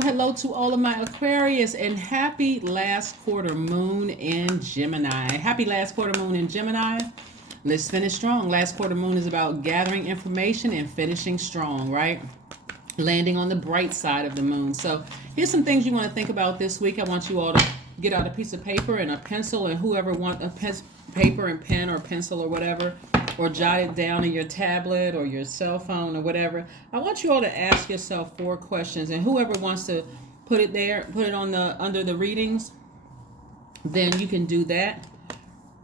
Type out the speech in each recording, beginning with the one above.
hello to all of my Aquarius, and happy last quarter moon in Gemini. Happy last quarter moon in Gemini. Let's finish strong. Last quarter moon is about gathering information and finishing strong, right? Landing on the bright side of the moon. So here's some things you want to think about this week. I want you all to get out a piece of paper and a pencil, and whoever wants a paper and pen or pencil or whatever, or jot it down in your tablet or your cell phone or whatever. I want you all to ask yourself 4 questions, and whoever wants to put it there, put it on the under the readings, then you can do that.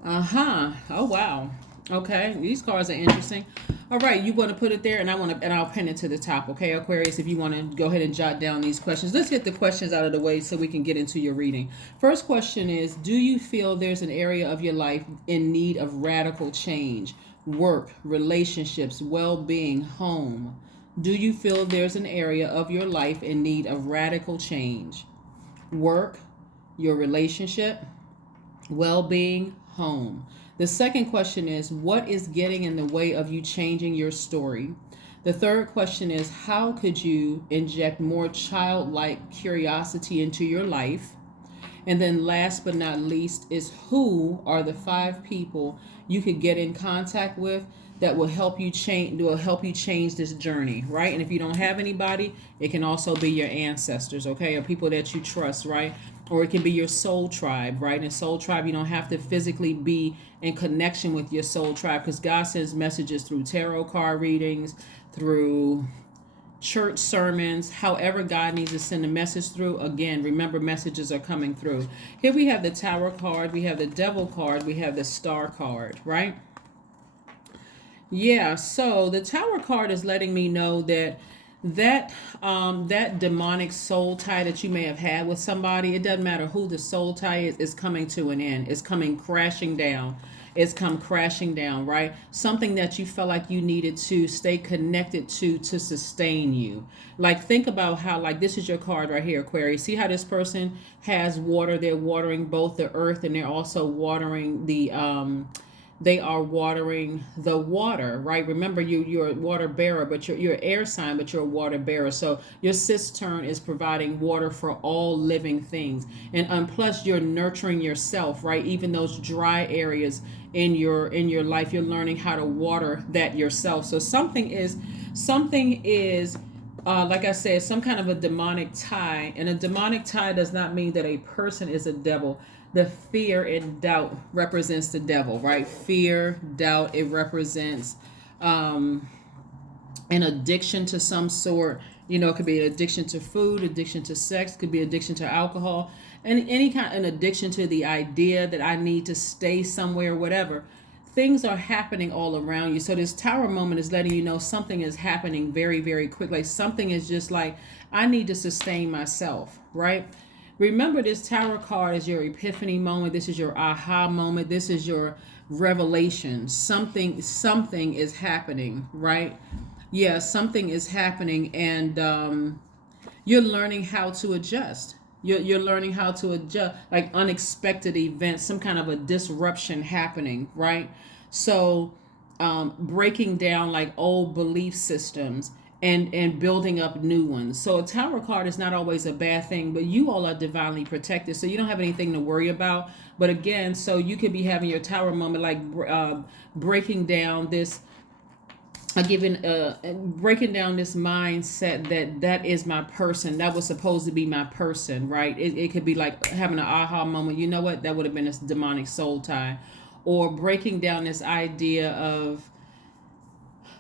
Oh wow. Okay, these cards are interesting. All right, you want to put it there, and I'll pin it to the top. Okay, Aquarius, if you want to go ahead and jot down these questions. Let's get the questions out of the way so we can get into your reading. First question is, do you feel there's an area of your life in need of radical change? Work, relationships, well-being, home. Do you feel there's an area of your life in need of radical change? Work, your relationship, well-being, home. The second question is, what is getting in the way of you changing your story? The third question is, how could you inject more childlike curiosity into your life? And then last but not least is, who are the 5 people you could get in contact with that will help you change this journey, right? And if you don't have anybody, it can also be your ancestors, okay, or people that you trust, right? Or it can be your soul tribe, right? And soul tribe, you don't have to physically be in connection with your soul tribe, because God sends messages through tarot card readings, through church sermons, however God needs to send a message through. Again, remember, messages are coming through. Here we have the Tower card, we have the Devil card, we have the Star card, right? Yeah, so the Tower card is letting me know that that demonic soul tie that you may have had with somebody, it doesn't matter who the soul tie is coming to an end. It's coming crashing down. It's come crashing down, right? Something that you felt like you needed to stay connected to sustain you. Like, think about how, like, this is your card right here, Aquarius. See how this person has water? They're watering both the earth, and they're also watering they are watering the water, right? Remember, you're a water bearer, but you're air sign, but you're a water bearer. So your cistern is providing water for all living things. And plus, you're nurturing yourself, right? Even those dry areas in your life, you're learning how to water that yourself. So something is like I said, some kind of a demonic tie. And a demonic tie does not mean that a person is a devil. The fear and doubt represents the devil, right? Fear, doubt, it represents an addiction to some sort. You know, it could be an addiction to food, addiction to sex, could be addiction to alcohol, and any kind of an addiction to the idea that I need to stay somewhere, whatever. Things are happening all around you. So this Tower moment is letting you know something is happening very, very quickly. Something is just like, I need to sustain myself, right? Remember, this Tower card is your epiphany moment. This is your aha moment. This is your revelation. Something is happening, right? Yeah, something is happening, and you're learning how to adjust. You're learning how to adjust, like unexpected events, some kind of a disruption happening, right? So breaking down like old belief systems and building up new ones. So a Tower card is not always a bad thing, but you all are divinely protected, so you don't have anything to worry about. But again, so you could be having your Tower moment, like breaking down this, breaking down this mindset that is my person. That was supposed to be my person, right? It could be like having an aha moment. You know what? That would have been a demonic soul tie. Or breaking down this idea of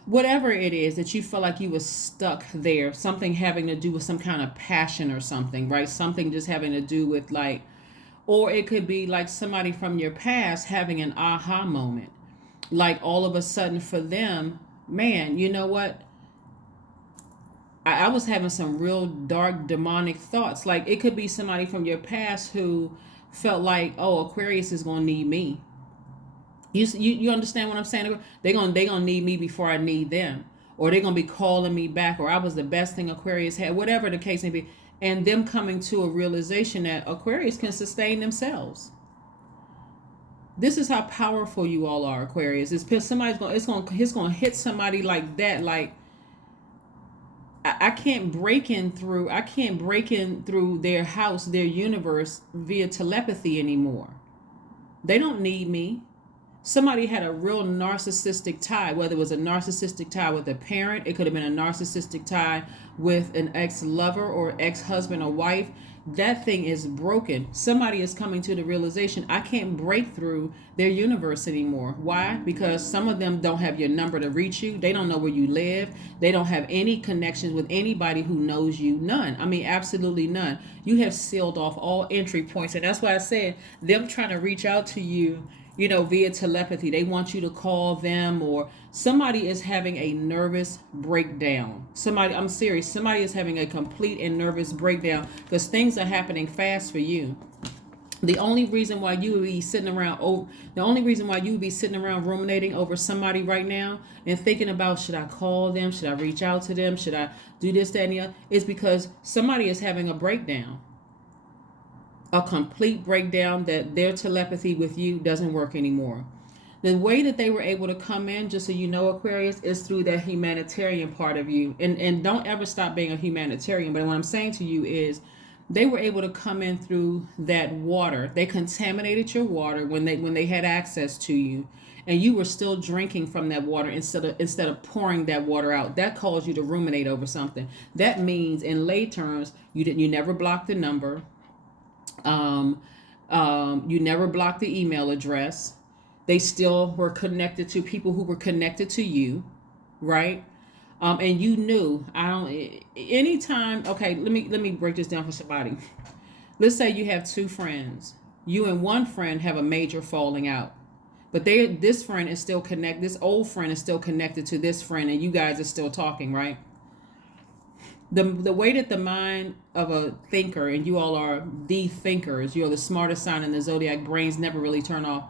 whatever it is that you feel like you were stuck there, something having to do with some kind of passion or something, right? Something just having to do with like, or it could be like somebody from your past having an aha moment. Like all of a sudden for them, man, you know what? I was having some real dark demonic thoughts. Like it could be somebody from your past who felt like, oh, Aquarius is going to need me. You understand what I'm saying? They're gonna need me before I need them, or they're gonna be calling me back, or I was the best thing Aquarius had, whatever the case may be, and them coming to a realization that Aquarius can sustain themselves. This is how powerful you all are, Aquarius. It's because it's gonna hit somebody like that, like I can't break in through. I can't break in through their house, their universe via telepathy anymore. They don't need me. Somebody had a real narcissistic tie, whether it was a narcissistic tie with a parent, it could have been a narcissistic tie with an ex-lover or ex-husband or wife. That thing is broken. Somebody is coming to the realization, I can't break through their universe anymore. Why? Because some of them don't have your number to reach you. They don't know where you live. They don't have any connections with anybody who knows you. None. I mean, absolutely none. You have sealed off all entry points. And that's why I said them trying to reach out to you, you know, via telepathy. They want you to call them, or somebody is having a nervous breakdown. Somebody, I'm serious, somebody is having a complete and nervous breakdown because things are happening fast for you. The only reason why you would be sitting around, ruminating over somebody right now and thinking about, should I call them? Should I reach out to them? Should I do this, that, and the other? Is because somebody is having a breakdown. A complete breakdown, that their telepathy with you doesn't work anymore. The way that they were able to come in, just so you know, Aquarius, is through that humanitarian part of you. And don't ever stop being a humanitarian. But what I'm saying to you is they were able to come in through that water. They contaminated your water when they had access to you. And you were still drinking from that water instead of pouring that water out. That caused you to ruminate over something. That means, in lay terms, you never blocked the number. You never blocked the email address. They still were connected to people who were connected to you, right? And you knew, anytime, okay, let me break this down for somebody. Let's say you have two friends. You and one friend have a major falling out. But this friend is still connected, this old friend is still connected to this friend, and you guys are still talking, right? The way that the mind of a thinker, and you all are the thinkers, you're the smartest sign in the Zodiac, brains never really turn off.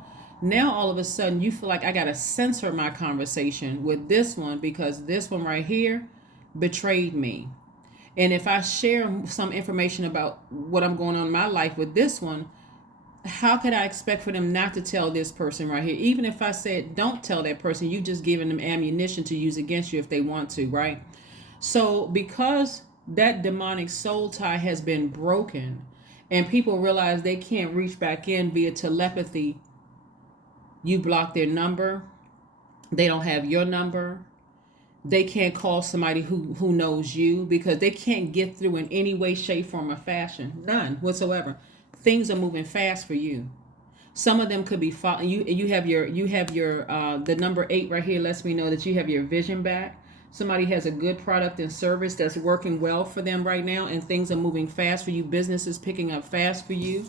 Now all of a sudden you feel like I got to censor my conversation with this one because this one right here betrayed me. And if I share some information about what I'm going on in my life with this one, how could I expect for them not to tell this person right here? Even if I said don't tell that person, you just giving them ammunition to use against you if they want to, right? So because that demonic soul tie has been broken and people realize they can't reach back in via telepathy, you block their number. They don't have your number. They can't call somebody who knows you because they can't get through in any way, shape, form, or fashion. None whatsoever. Things are moving fast for you. Some of them could be you have your the number 8 right here lets me know that you have your vision back. Somebody has a good product and service that's working well for them right now, and things are moving fast for you. Business is picking up fast for you.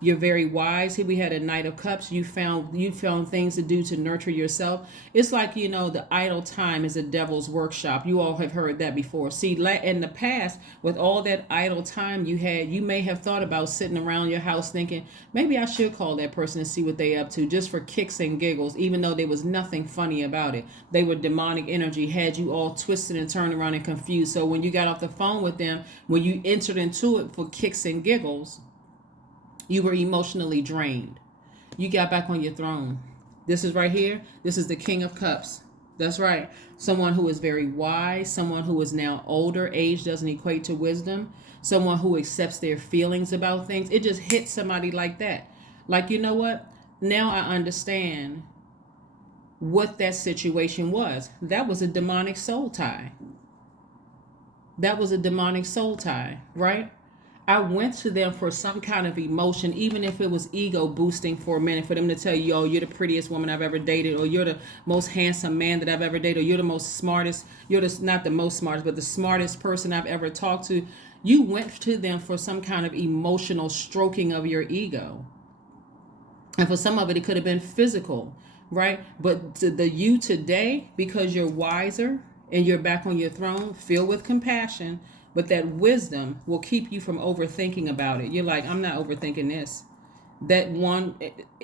You're very wise. Here we had a Knight of Cups. You found things to do to nurture yourself. It's like, the idle time is a devil's workshop. You all have heard that before. See, in the past, with all that idle time you had, you may have thought about sitting around your house thinking, maybe I should call that person and see what they up to, just for kicks and giggles, even though there was nothing funny about it. They were demonic energy, had you all twisted and turned around and confused. So when you got off the phone with them, when you entered into it for kicks and giggles, you were emotionally drained. You got back on your throne. This is right here. This is the King of Cups. That's right. Someone who is very wise. Someone who is now older. Age doesn't equate to wisdom. Someone who accepts their feelings about things. It just hits somebody like that. Like, you know what? Now I understand what that situation was. That was a demonic soul tie. That was a demonic soul tie, right? I went to them for some kind of emotion, even if it was ego boosting for a minute, for them to tell you, oh, you're the prettiest woman I've ever dated, or you're the most handsome man that I've ever dated, or you're the most smartest, not the most smartest, but the smartest person I've ever talked to. You went to them for some kind of emotional stroking of your ego. And for some of it, it could have been physical, right? But to the you today, because you're wiser and you're back on your throne, filled with compassion, but that wisdom will keep you from overthinking about it. You're like, I'm not overthinking this. That one,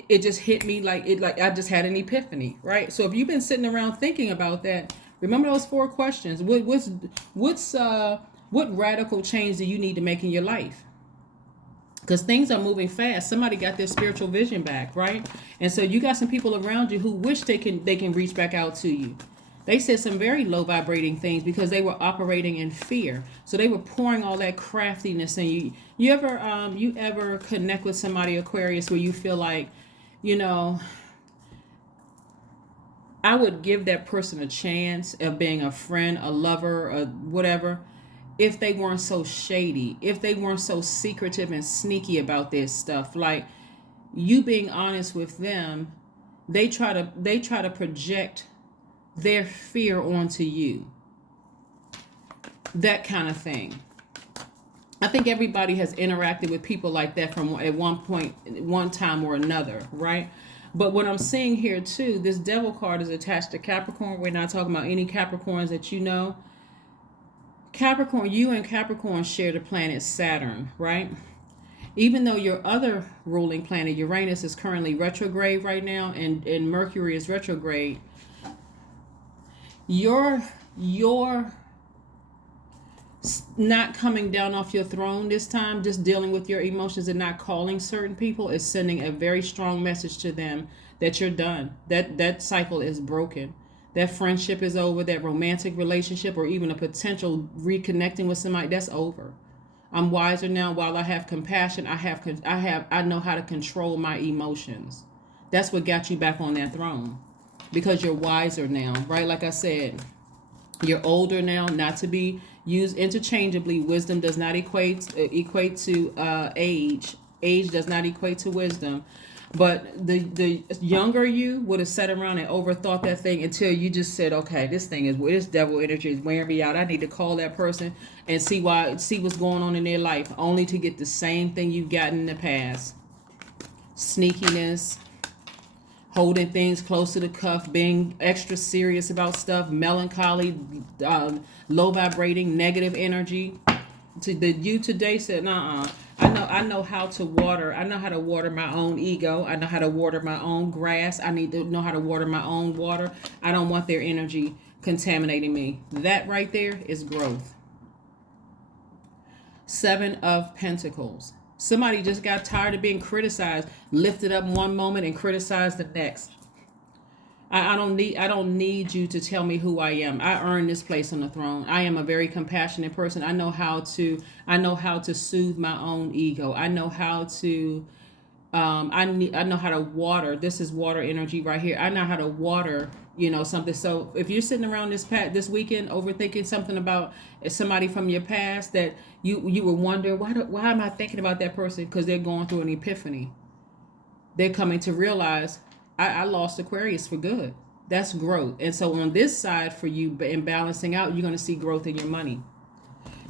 it just hit me like I just had an epiphany, right? So if you've been sitting around thinking about that, remember those 4 questions. What radical change do you need to make in your life? Because things are moving fast. Somebody got their spiritual vision back, right? And so you got some people around you who wish they can reach back out to you. They said some very low vibrating things because they were operating in fear. So they were pouring all that craftiness in you. You ever connect with somebody, Aquarius, where you feel like, you know, I would give that person a chance of being a friend, a lover, or whatever, if they weren't so shady, if they weren't so secretive and sneaky about this stuff. Like, you being honest with them, they try to project their fear onto you. That kind of thing. I think everybody has interacted with people like that from at one point, one time or another, right? But what I'm seeing here too, this devil card is attached to Capricorn. We're not talking about any Capricorns that you know. Capricorn, you and Capricorn share the planet Saturn, right? Even though your other ruling planet, Uranus, is currently retrograde right now, and Mercury is retrograde, you're not coming down off your throne this time, just dealing with your emotions and not calling certain people is sending a very strong message to them that you're done. That cycle is broken. That friendship is over. That romantic relationship or even a potential reconnecting with somebody, that's over. I'm wiser now. While I have compassion, I know how to control my emotions. That's what got you back on that throne, because you're wiser now, right? Like I said, you're older now, not to be used interchangeably. Wisdom does not equate to age. Age does not equate to wisdom. But the younger you would have sat around and overthought that thing until you just said, okay, this devil energy is wearing me out. I need to call that person and see what's going on in their life, only to get the same thing you've gotten in the past. Sneakiness, holding things close to the cuff, being extra serious about stuff, melancholy, low vibrating, negative energy. You today said, nah. I know how to water. I know how to water my own ego. I know how to water my own grass. I need to know how to water my own water. I don't want their energy contaminating me. That right there is growth. 7 of Pentacles. Somebody just got tired of being criticized, lifted up one moment and criticized the next. I don't need you to tell me who I am. I earned this place on the throne. I am a very compassionate person. I know how to soothe my own ego. I know how to I know how to water. This is water energy right here. I know how to water, something. So if you're sitting around this weekend overthinking something about somebody from your past that you were wondering, why am I thinking about that person? Because they're going through an epiphany. They're coming to realize, I lost Aquarius for good. That's growth. And so on this side for you, in balancing out, you're going to see growth in your money.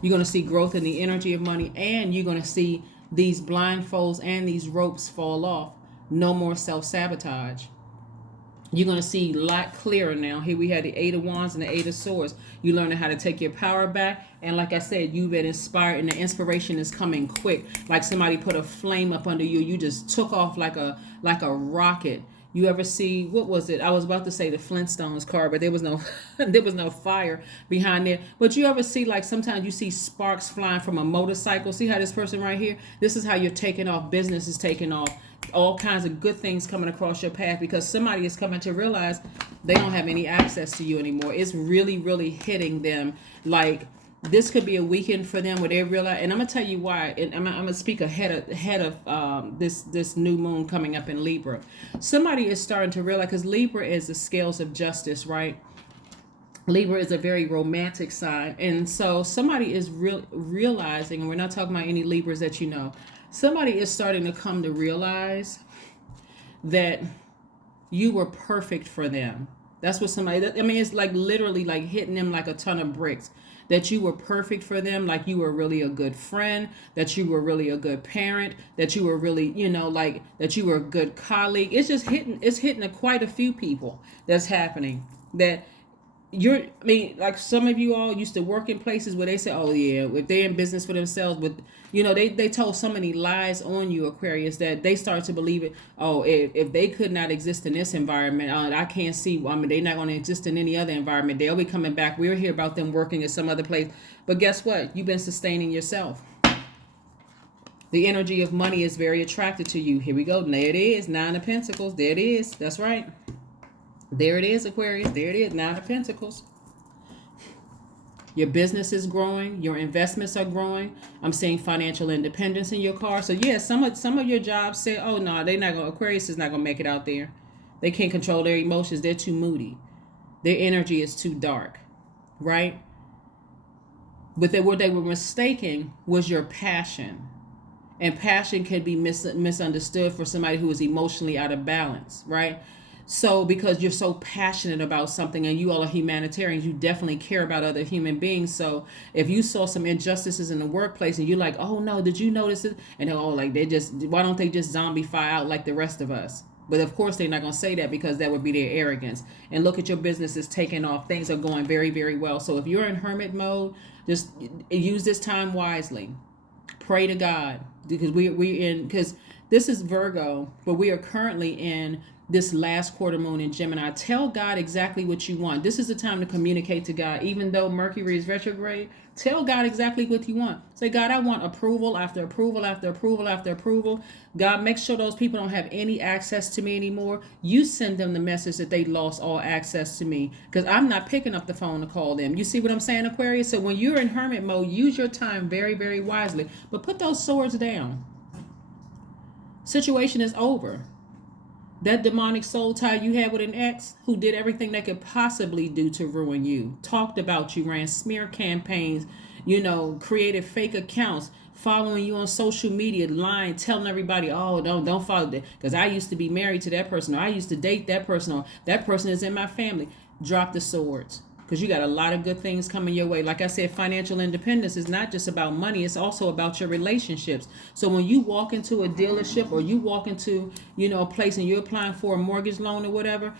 You're going to see growth in the energy of money, and you're going to see these blindfolds and these ropes fall off. No more self-sabotage. You're going to see a lot clearer now. Here we had the 8 of Wands and the 8 of Swords. You're learning how to take your power back. And like I said, you've been inspired, and the inspiration is coming quick. Like somebody put a flame up under you. You just took off like a rocket. You ever see, what was it? I was about to say the Flintstones card, but there was no fire behind there. But you ever see, like, sometimes you see sparks flying from a motorcycle? See how this person right here, this is how you're taking off. Business is taking off. All kinds of good things coming across your path, because somebody is coming to realize they don't have any access to you anymore. It's really, really hitting them. Like, this could be a weekend for them where they realize, and I'm gonna tell you why. And I'm gonna speak ahead of this new moon coming up in Libra. Somebody is starting to realize, because Libra is the scales of justice, right? Libra is a very romantic sign, and so somebody is realizing, and we're not talking about any Libras that you know. Somebody is starting to come to realize that you were perfect for them. That's what it's like literally like hitting them like a ton of bricks. That you were perfect for them, like you were really a good friend, that you were really a good parent, that you were really, like that you were a good colleague. It's just hitting quite a few people that's happening. That like some of you all used to work in places where they say, oh yeah, if they're in business for themselves, but they told so many lies on you, Aquarius, that they start to believe it. Oh, if they could not exist in this environment, I can't see, they're not going to exist in any other environment. They'll be coming back. We'll hear about them working at some other place. But guess what? You've been sustaining yourself. The energy of money is very attracted to you. Here we go. There it is. 9 of Pentacles. There it is. That's right. There it is, Aquarius. There it is. Nine of Pentacles. Your business is growing. Your investments are growing. I'm seeing financial independence in your car. So yeah, some of your jobs say, oh no, they're not gonna. Aquarius is not gonna make it out there. They can't control their emotions. They're too moody. Their energy is too dark, right? But what they were mistaking was your passion. And passion can be misunderstood for somebody who is emotionally out of balance, right? So because you're so passionate about something and you all are humanitarians, you definitely care about other human beings. So if you saw some injustices in the workplace and you're like, oh no, did you notice it? And they're all like, why don't they just zombify out like the rest of us? But of course they're not going to say that because that would be their arrogance. And look at your business is taking off. Things are going very, very well. So if you're in hermit mode, just use this time wisely. Pray to God, because because this is Virgo, but we are currently in this last quarter moon in Gemini. Tell God exactly what you want. This is the time to communicate to God. Even though Mercury is retrograde, tell God exactly what you want. Say, God, I want approval after approval after approval after approval. God, make sure those people don't have any access to me anymore. You send them the message that they lost all access to me, because I'm not picking up the phone to call them. You see what I'm saying, Aquarius? So when you're in hermit mode, use your time very, very wisely. But put those swords down. Situation is over. That demonic soul tie you had with an ex who did everything they could possibly do to ruin you, talked about you, ran smear campaigns, created fake accounts, following you on social media, lying, telling everybody, oh, don't follow that, because I used to be married to that person, or I used to date that person, or that person is in my family. Drop the swords, because you got a lot of good things coming your way. Like I said, financial independence is not just about money. It's also about your relationships. So when you walk into a dealership or you walk into, a place and you're applying for a mortgage loan or whatever,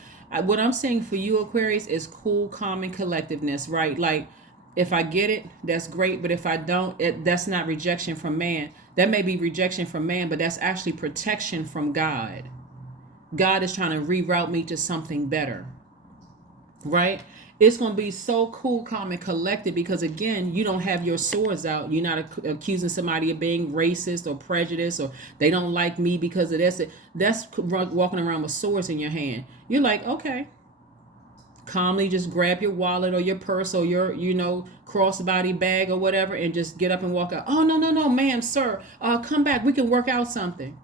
what I'm saying for you, Aquarius, is cool, calm, and collectiveness, right? Like, if I get it, that's great. But if I don't, that's not rejection from man. That may be rejection from man, but that's actually protection from God. God is trying to reroute me to something better, right? It's going to be so cool, calm, and collected because, again, you don't have your swords out. You're not accusing somebody of being racist or prejudiced, or they don't like me because of this. That's walking around with swords in your hand. You're like, okay. Calmly just grab your wallet or your purse or your, crossbody bag or whatever and just get up and walk out. Oh, no, ma'am, sir. Come back. We can work out something.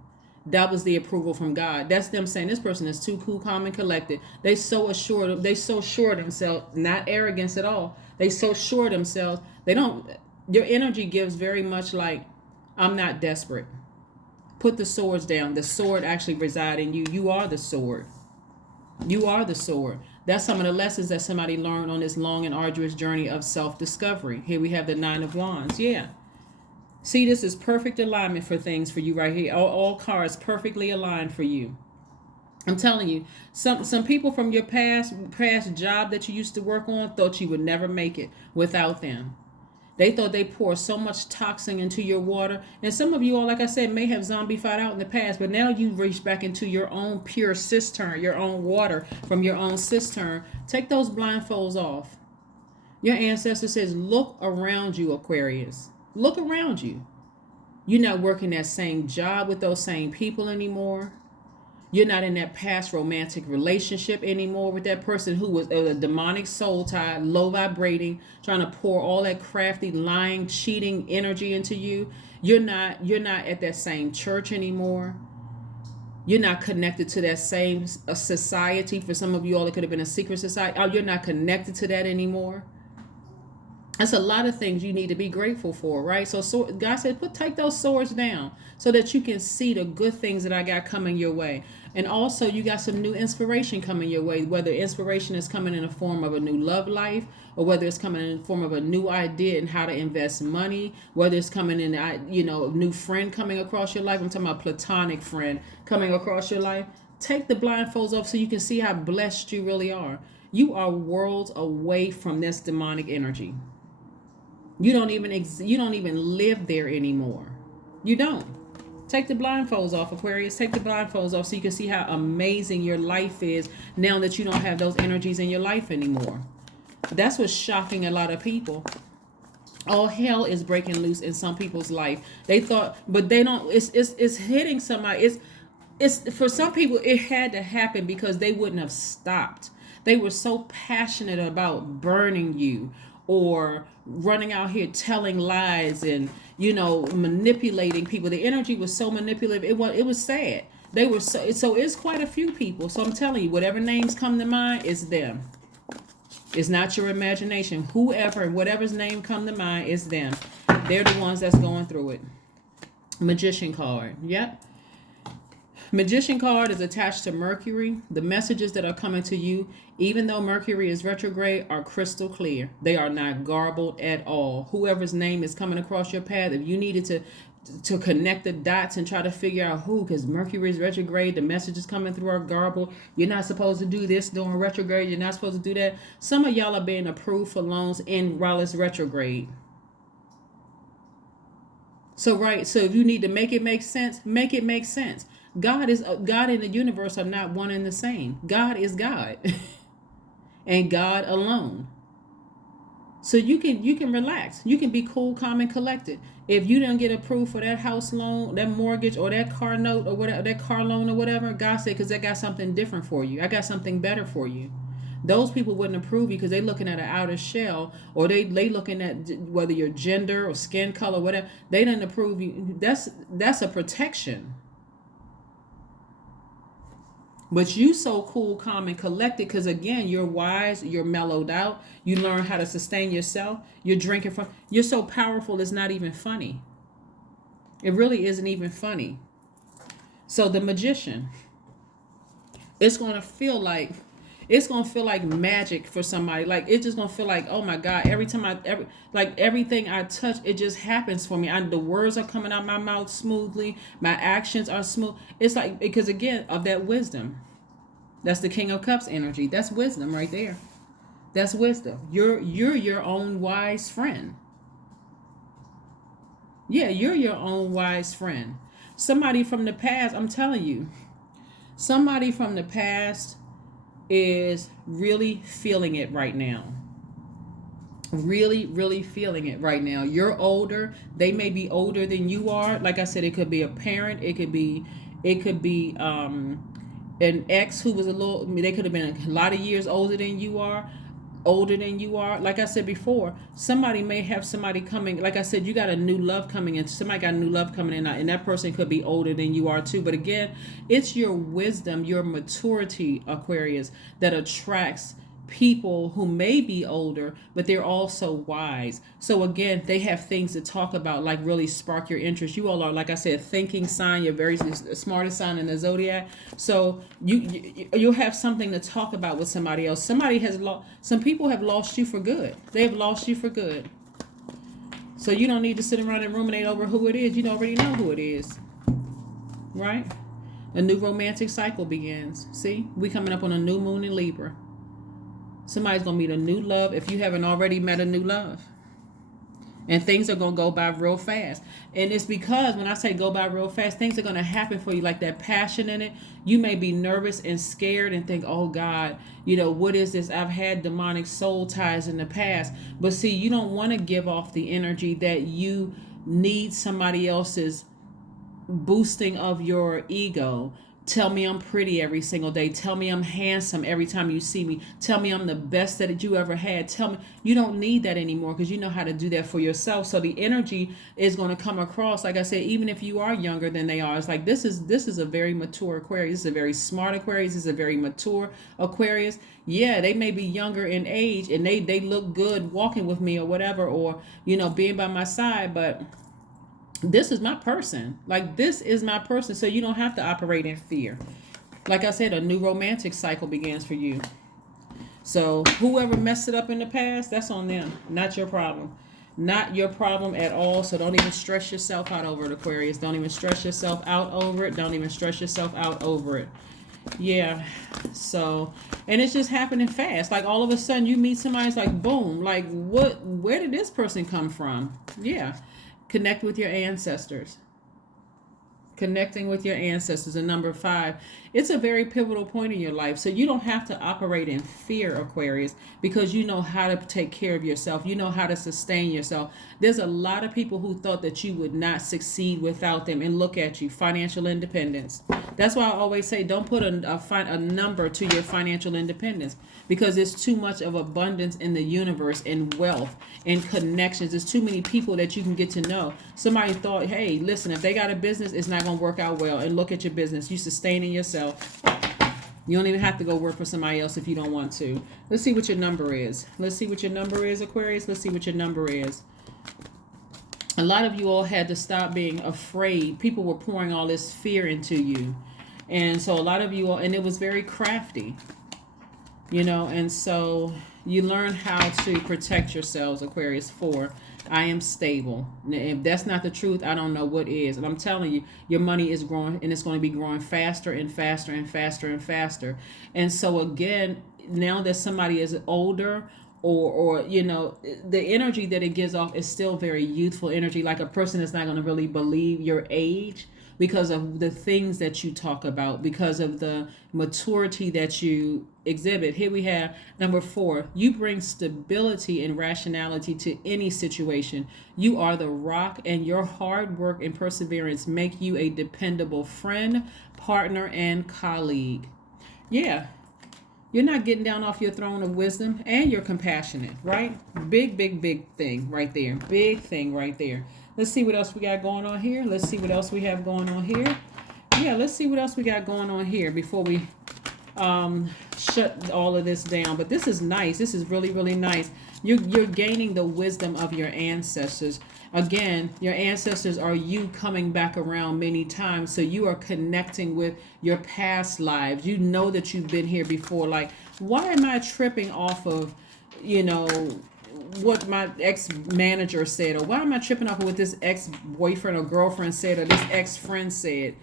That was the approval from God. That's them saying this person is too cool, calm, and collected. They so sure themselves, not arrogance at all. They so sure themselves. Your energy gives very much like, I'm not desperate. Put the swords down. The sword actually resides in you. You are the sword. You are the sword. That's some of the lessons that somebody learned on this long and arduous journey of self-discovery. Here we have the Nine of Wands. Yeah. See, this is perfect alignment for things for you right here. All cards perfectly aligned for you. I'm telling you, some people from your past job that you used to work on thought you would never make it without them. They thought they poured so much toxin into your water. And some of you all, like I said, may have zombified out in the past, but now you've reached back into your own pure cistern, your own water from your own cistern. Take those blindfolds off. Your ancestor says, look around you, Aquarius. Look around you. You're not working that same job with those same people anymore. You're not in that past romantic relationship anymore with that person who was a demonic soul tie, low vibrating, trying to pour all that crafty, lying, cheating energy into you. You're not at that same church anymore. You're not connected to that same society. For some of you all, it could have been a secret society. Oh, you're not connected to that anymore. That's a lot of things you need to be grateful for, right? So God said, take those swords down so that you can see the good things that I got coming your way. And also, you got some new inspiration coming your way, whether inspiration is coming in the form of a new love life, or whether it's coming in the form of a new idea in how to invest money, whether it's coming in, a new friend coming across your life. I'm talking about platonic friend coming across your life. Take the blindfolds off so you can see how blessed you really are. You are worlds away from this demonic energy. You don't even live there anymore. You don't. Take the blindfolds off, Aquarius. Take the blindfolds off so you can see how amazing your life is now that you don't have those energies in your life anymore. That's what's shocking a lot of people. All hell is breaking loose in some people's life. They thought, but they don't. It's hitting somebody. It's for some people it had to happen because they wouldn't have stopped. They were so passionate about burning you or running out here telling lies and, manipulating people. The energy was so manipulative. It was sad. They were so it's quite a few people. So I'm telling you, whatever names come to mind, it's them. It's not your imagination. Whatever's name come to mind, is them. They're the ones that's going through it. Magician card. Yep. Magician card is attached to Mercury. The messages that are coming to you, even though Mercury is retrograde, are crystal clear. They are not garbled at all. Whoever's name is coming across your path, if you needed to connect the dots and try to figure out who, because Mercury is retrograde, the messages coming through are garbled. You're not supposed to do this during retrograde. You're not supposed to do that. Some of y'all are being approved for loans while it's retrograde. So if you need to make it make sense, make it make sense. God and the universe are not one and the same. God is God and God alone. So you can relax. You can be cool, calm, and collected. If you don't get approved for that house loan, that mortgage, or that car note, or whatever, that car loan or whatever, God said, because I got something different for you. I got something better for you. Those people wouldn't approve you because they're looking at an outer shell, or they looking at whether your gender or skin color, whatever. They didn't approve you. That's a protection. But you so cool, calm, and collected because, again, you're wise, you're mellowed out, you learn how to sustain yourself, you're so powerful it's not even funny. It really isn't even funny. So the Magician, it's going to feel like magic for somebody. Like, it's just going to feel like, oh my God, everything I touch, it just happens for me. The words are coming out my mouth smoothly. My actions are smooth. It's like, because again, of that wisdom. That's the King of Cups energy. That's wisdom right there. That's wisdom. You're your own wise friend. Yeah, you're your own wise friend. Somebody from the past, I'm telling you, somebody from the past is really feeling it right now. Really, really feeling it right now. You're older. They may be older than you are. Like I said, it could be a parent. It could be an ex who was they could have been a lot of years older than you are. Like I said before, somebody may have somebody coming. Like I said, you got a new love coming in. Somebody got a new love coming in, and that person could be older than you are too. But again, it's your wisdom, your maturity, Aquarius, that attracts people who may be older, but they're also wise. So again, they have things to talk about, like really spark your interest. You all are, like I said, thinking sign. You're very smartest sign in the Zodiac. So you'll have something to talk about with somebody else. Some people have lost you for good. They've lost you for good. So you don't need to sit around and ruminate over who it is. You already know who it is, right? A new romantic cycle begins. See, we coming up on a new moon in Libra. Somebody's going to meet a new love if you haven't already met a new love. And things are going to go by real fast. And it's because when I say go by real fast, things are going to happen for you, like that passion in it. You may be nervous and scared and think, oh God, what is this? I've had demonic soul ties in the past. But see, you don't want to give off the energy that you need somebody else's boosting of your ego. Tell me I'm pretty every single day. Tell me I'm handsome every time you see me. Tell me I'm the best that you ever had. Tell me you don't need that anymore because you know how to do that for yourself. So the energy is going to come across, like I said, even if you are younger than they are. It's like this is a very mature Aquarius. This is a very smart Aquarius. This is a very mature Aquarius. Yeah, they may be younger in age and they look good walking with me or whatever, or being by my side, but this is my person. Like, this is my person. So you don't have to operate in fear. Like I said, a new romantic cycle begins for you. So whoever messed it up in the past, that's on them. Not your problem. Not your problem at all. So don't even stress yourself out over it, Aquarius. Don't even stress yourself out over it. Don't even stress yourself out over it. Yeah. So, and it's just happening fast. Like all of a sudden you meet somebody, it's like, boom. Like, where did this person come from? Yeah. Connect with your ancestors. Connecting with your ancestors. And number 5, It's a very pivotal point in your life. So you don't have to operate in fear, Aquarius, because you know how to take care of yourself. You know how to sustain yourself. There's a lot of people who thought that you would not succeed without them. And look at you, financial independence. That's why I always say don't put a number to your financial independence, because there's too much of abundance in the universe and wealth and connections. There's too many people that you can get to know. Somebody thought, hey, listen, if they got a business, it's not going to work out well. And look at your business. You sustaining yourself. You don't even have to go work for somebody else if you don't want to. Let's see what your number is. Let's see what your number is, Aquarius. Let's see what your number is. A lot of you all had to stop being afraid. People were pouring all this fear into you. And so a lot of you all, and it was very crafty, you know, and so you learn how to protect yourselves, Aquarius. 4, I am stable. Now, if that's not the truth, I don't know what is. And I'm telling you, your money is growing, and it's going to be growing faster and faster and faster and faster. And so again, now that somebody is older, or you know, the energy that it gives off is still very youthful energy. Like a person is not going to really believe your age because of the things that you talk about, because of the maturity that you exhibit. Here we have number 4. You bring stability and rationality to any situation. You are the rock, and your hard work and perseverance make you a dependable friend, partner, and colleague. Yeah. You're not getting down off your throne of wisdom, and you're compassionate, right? Big, big, big thing right there. Big thing right there. Let's see what else we got going on here. Let's see what else we have going on here. Yeah, let's see what else we got going on here before we shut all of this down. But this is nice. This is really, really nice. You're gaining the wisdom of your ancestors. Again, your ancestors are you coming back around many times. So you are connecting with your past lives. You know that you've been here before. Like, why am I tripping off of, you know, what my ex-manager said? Or why am I tripping off of what this ex-boyfriend or girlfriend said, or this ex-friend said?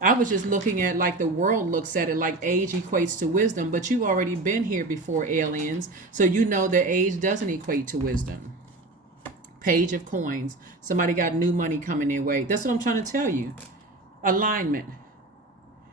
I was just looking at, like, the world looks at it, like age equates to wisdom. But you've already been here before, aliens. So you know that age doesn't equate to wisdom. Page of coins. Somebody got new money coming their way. That's what I'm trying to tell you. Alignment.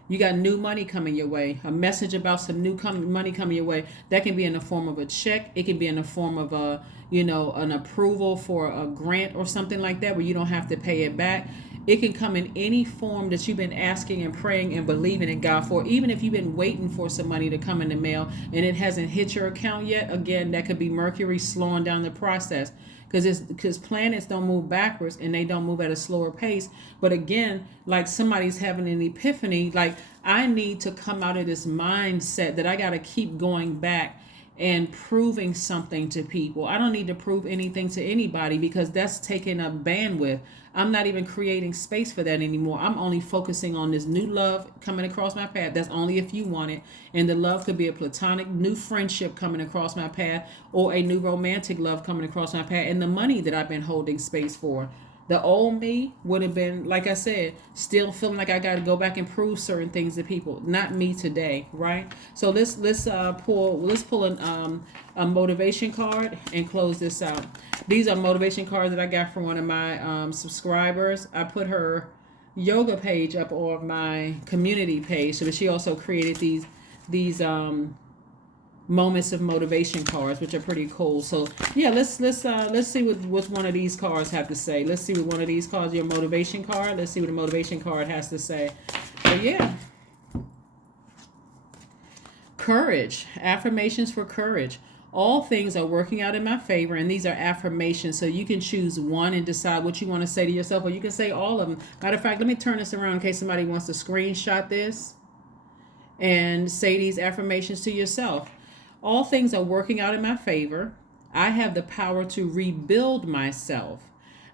You got new money coming your way. A message about some new money coming your way. That can be in the form of a check. It can be in the form of a, you know, an approval for a grant or something like that, where you don't have to pay it back. It can come in any form that you've been asking and praying and believing in God for. Even if you've been waiting for some money to come in the mail and it hasn't hit your account yet, again, that could be Mercury slowing down the process. Because planets don't move backwards, and they don't move at a slower pace. But again, like somebody's having an epiphany, like, I need to come out of this mindset that I got to keep going back and proving something to people. I don't need to prove anything to anybody, because that's taking up bandwidth. I'm not even creating space for that anymore. I'm only focusing on this new love coming across my path. That's only if you want it. And the love could be a platonic new friendship coming across my path, or a new romantic love coming across my path, and the money that I've been holding space for. The old me would have been, like I said, still feeling like I got to go back and prove certain things to people. Not me today, right? So let's pull a motivation card and close this out. These are motivation cards that I got from one of my subscribers. I put her yoga page up on my community page, so that she also created these moments of motivation cards, which are pretty cool. So yeah, let's see what one of these cards have to say. Let's see what one of these cards, your motivation card. Let's see what a motivation card has to say. But yeah, courage. Affirmations for courage. All things are working out in my favor, and these are affirmations. So you can choose one and decide what you want to say to yourself, or you can say all of them. Matter of fact, let me turn this around in case somebody wants to screenshot this and say these affirmations to yourself. All things are working out in my favor. I have the power to rebuild myself.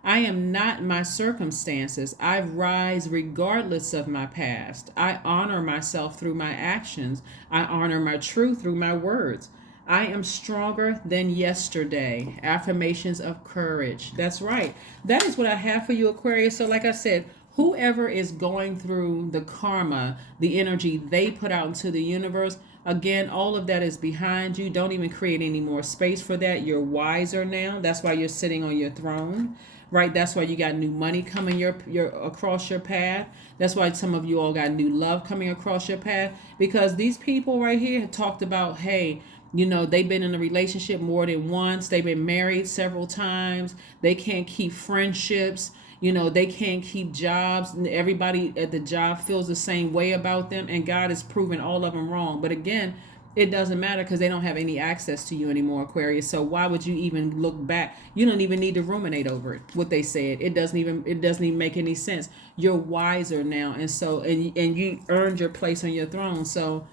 I am not my circumstances. I rise regardless of my past. I honor myself through my actions. I honor my truth through my words. I am stronger than yesterday. Affirmations of courage. That's right. That is what I have for you, Aquarius. So like I said, whoever is going through the karma, the energy they put out into the universe, again, all of that is behind you. Don't even create any more space for that. You're wiser now. That's why you're sitting on your throne, right? That's why you got new money coming your across your path. That's why some of you all got new love coming across your path, because these people right here have talked about, hey, they've been in a relationship more than once. They've been married several times. They can't keep friendships. They can't keep jobs. Everybody at the job feels the same way about them, and God has proven all of them wrong. But again, it doesn't matter because they don't have any access to you anymore, Aquarius. So why would you even look back? You don't even need to ruminate over it, what they said. It doesn't even make any sense. You're wiser now, and you earned your place on your throne. So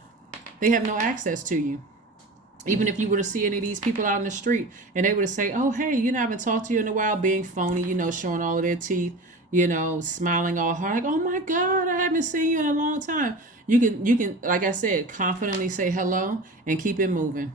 they have no access to you. Even if you were to see any of these people out in the street and they were to say, oh, hey, I haven't talked to you in a while, being phony, showing all of their teeth, smiling all hard, like, oh my God, I haven't seen you in a long time. You can, like I said, confidently say hello and keep it moving.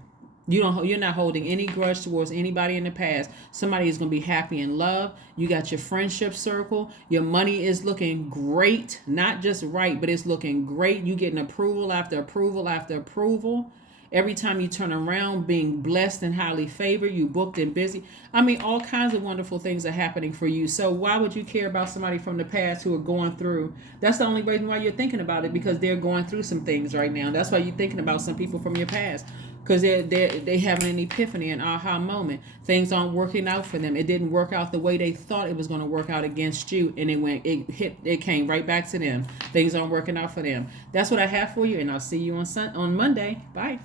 You're not holding any grudge towards anybody in the past. Somebody is going to be happy in love. You got your friendship circle. Your money is looking great, not just right, but it's looking great. You getting approval after approval after approval. Every time you turn around, being blessed and highly favored, you booked and busy. I mean, all kinds of wonderful things are happening for you. So why would you care about somebody from the past who are going through? That's the only reason why you're thinking about it, because they're going through some things right now. That's why you're thinking about some people from your past, because they having an epiphany, an aha moment. Things aren't working out for them. It didn't work out the way they thought it was going to work out against you, and it came right back to them. Things aren't working out for them. That's what I have for you, and I'll see you on Monday. Bye.